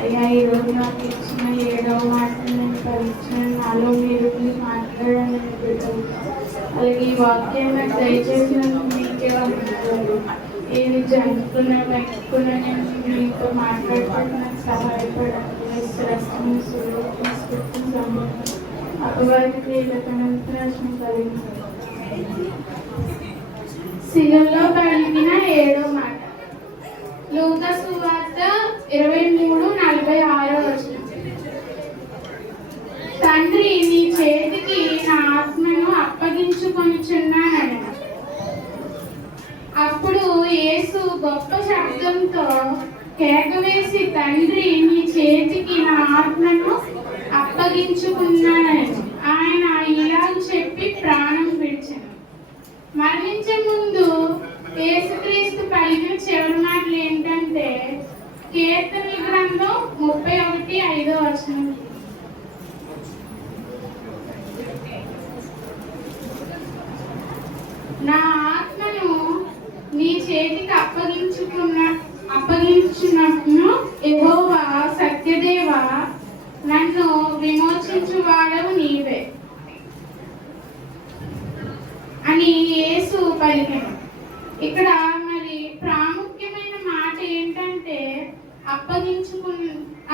అయ్యా ఈరోజు నాకు ఇచ్చిన 7వ మాటను నేను పరీక్షను నాలో మీరు మాట్లాడాలని అలాగే ఈ వాక్యం నాకు దయచేసినందుకు మీకే వందనాలు. ఏది జరుపుకున్నా వెతుక్కున్నా నేను మీతో మాట్లాడుకుంటూ నాకు సహాయపడాలి. శ్రద్ధను సులువు అపవాదికి ఇలకనంతరాశం కలిగింది. శిలువలో పలికిన 7వ మాట లూకా సువార్త 23:46. తండ్రి నీ చేతికి నా ఆత్మను అప్పగించుకొనుచున్నానట. అప్పుడు యేసు గొప్ప శబ్దంతో కేక వేసి తండ్రి నీ చేతికి నా ఆత్మను అప్పగించుకున్నానని ఆయన ఇలాగ చెప్పి ప్రాణం విడిచాను. మరణించే ముందు యేసుక్రీస్తు పలికిన చివరి మాటలు ఏంటంటే కీర్తనల గ్రంథం 31:5. నా ఆత్మను నీ చేతికి అప్పగించున్నప్పుడు యెహోవా సత్యదేవ నన్ను విమోచించువాడవు నీవే అని యేసు పలికాను. ఇక్కడ మరి ప్రాముఖ్యమైన మాట ఏంటంటే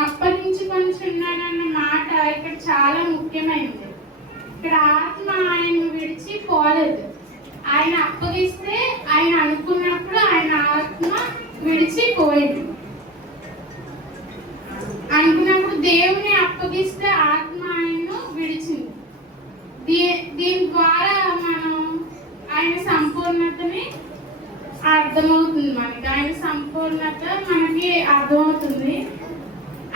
అప్పగించుకొనిచున్నానన్న మాట ఇక్కడ చాలా ముఖ్యమైనది. ఇక్కడ ఆత్మ ఆయన విడిచి పోలేదు. ఆయన అప్పగిస్తే ఆయన అనుకున్నప్పుడు ఆయన ఆత్మ విడిచిపోయింది. అనుకున్నప్పుడు దేవుని అప్పగిస్తే ఆత్మ ఆయన్ను విడిచింది. దీని ద్వారా మనం ఆయన సంపూర్ణతని అర్థమవుతుంది. మనకి ఆయన సంపూర్ణత మనకి అర్థమవుతుంది.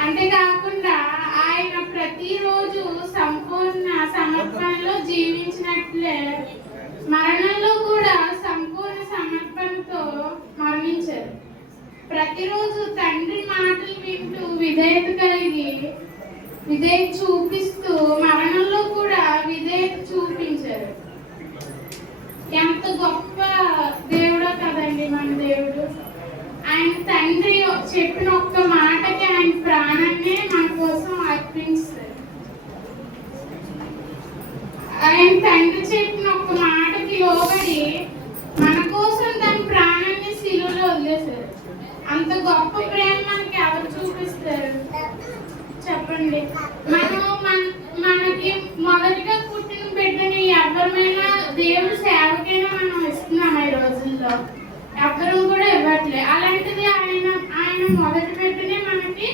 అంతేకాకుండా ఆయన ప్రతిరోజు సంపూర్ణ సమర్పణలో జీవించినట్లే మరణంలో కూడా సంపూర్ణ సమర్పణతో మరణించారు. ప్రతిరోజు తండ్రి మాటలు వింటూ విధేయత కలిగి విధేయత చూపిస్తూ మరణంలో కూడా విధేయత చూపించారు. ఎంత గొప్ప దేవుడో కదండి మన దేవుడు. ఆయన తండ్రి చెప్పిన ఒక్క మాటకి ఆయన ప్రాణాన్ని మన కోసం అర్పించారు. ఆయన తండ్రి చెప్పిన ఒక్క మాటకి లోబడి మన కోసం తన ప్రాణాన్ని శిలువలో వదిలేశారు. అంత గొప్ప ప్రేమ మనకి ఎవరు చూపిస్తారు చెప్పండి? మనకి మొదటిగా పుట్టిన బిడ్డని ఎవరిమైనా దేవుడి సేవకైనా మనం ఇస్తున్నాం. ఈ రోజుల్లో ఎవరు కూడా ఇవ్వట్లే. అలాంటిది ఆయన మొదటి బిడ్డని మనకి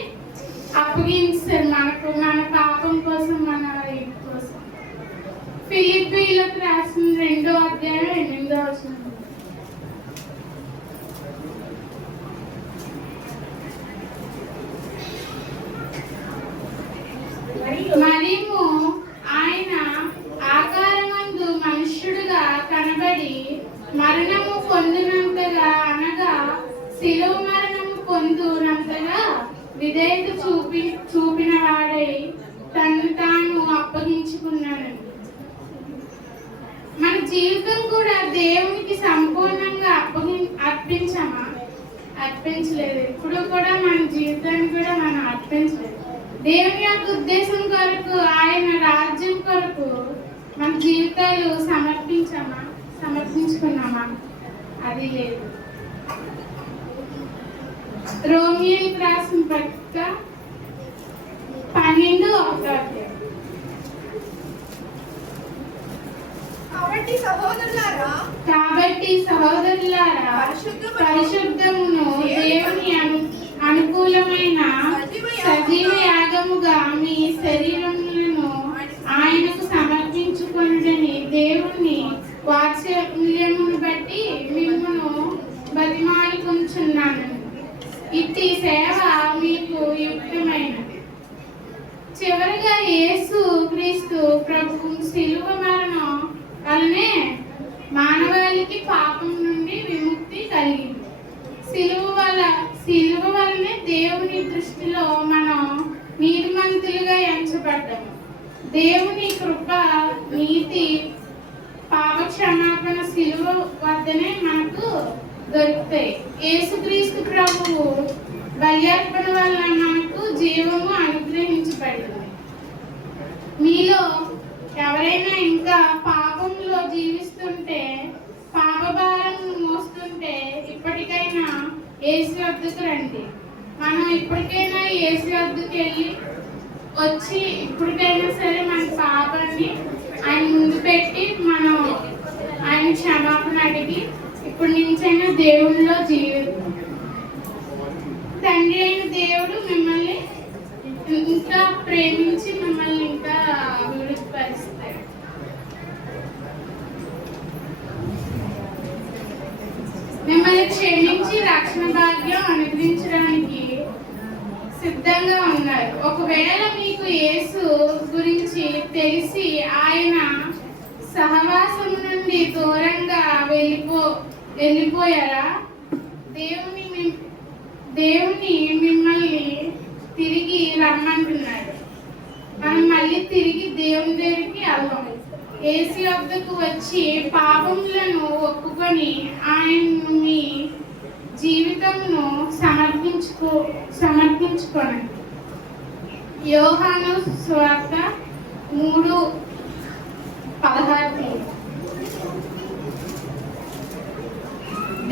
అప్పగించారు. మన పాపం కోసం, మన కోసం. ఫిలిప్పీలకు రాసిన 2వ అధ్యాయం 8వ వచనం. మరియు ఆయన ఆకారమందు మనుష్యుడుగా కనబడి మరణము పొందినంతగా అనగా శిలువ మరణము పొందినంతగా విధేయత చూపిన వాడై తను తాను అప్పగించుకున్నాడు. మన జీవితం కూడా దేవునికి సంపూర్ణంగా అర్పించామా? అర్పించలేదు. ఎప్పుడు కూడా మన జీవితాన్ని కూడా మనం అర్పించలేదు. దేవుని యొక్క ఉద్దేశం కొరకు, ఆయన రాజ్యం కొరకు మన జీవితాలు సమర్పించుకున్నామా? అది లేదు. రోమియోకి రాసిన పత్రిక 12:1. కాబట్టి సహోదరులారా పరిశుద్ధమును దేవుని అనుకూలమైన సజీవ యాగముగా మీ శరీరములను ఆయనకు సమర్పించుకొనుడని దేవుని వాత్సల్యమును బట్టి మిమ్మును బతిమాలుకొనుచున్నాను. ఇట్టి సేవ మీకు యుక్తమైనది. చివరిగా యేసు క్రీస్తు ప్రభు శిలువ మరణం వలనే మానవాళికి పాపం నుండి విముక్తి కలిగింది. శిలువ వలనే దేవుని దృష్టిలో మనం నీతిమంతులుగా ఎంచబడ్డాము. దేవుని కృప, నీతి, పాప క్షమాపణ శిలువ వద్దనే మనకు దొరుకుతాయి. యేసుక్రీస్తు ప్రభువు బలి అర్పణ వల్ల మనకు జీవము అనుగ్రహించబడింది. మీలో ఎవరైనా ఇంకా పాపంలో జీవిస్తుంటే, పాపభారం మోస్తుంటే ఇప్పటికైనా యేసు వద్దకు రండి. మనం ఇప్పటికైనా యేసు వద్దకు వచ్చి ఇప్పటికైనా సరే మన పాపాన్ని ఆయన ముందు పెట్టి మనం ఆయన క్షమాపణ అడిగి ఇప్పటి నుంచైనా దేవునిలో జీవితం. తండ్రి అయిన దేవుడు మిమ్మల్ని ఇంకా ప్రేమించి మిమ్మల్ని ఇంకా అభివృద్ధి పరుస్తాడు. మిమ్మల్ని క్షమించి రక్షణ భాగ్యం అనుగ్రహించడానికి సిద్ధంగా ఉన్నారు. ఒకవేళ మీకు యేసు గురించి తెలిసి ఆయన సహవాసము నుండి దూరంగా వెళ్ళిపోయారా? దేవుని మిమ్మల్ని తిరిగి రమ్మంటున్నాడు. మనం మళ్ళీ తిరిగి దేవుని దగ్గరికి వెళ్దాం. యేసు వద్దకు వచ్చి పాపములను ఒప్పుకొని ఆయన మీ జీవితంను సమర్పించుకోండి. యోహాను సువార్త 3:16.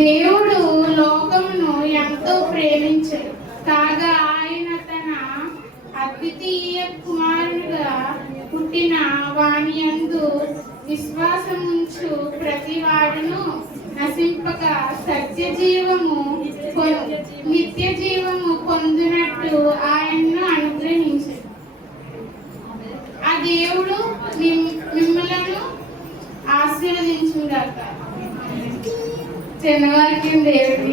దేవుడు లోకమును ఎంతో ప్రేమించాడు కాగా ఆయన తన అద్వితీయ కుమారుడుగా పుట్టిన వాని యందు విశ్వాసముంచు ప్రతి వాడును నశింపక నిత్య జీవము పొందినట్లు ఆయన్ను అనుగ్రహించాడు. ఆ దేవుడు మిమ్మలను ఆశీర్వదించుగాక. చిన్నవారికి దేవుడి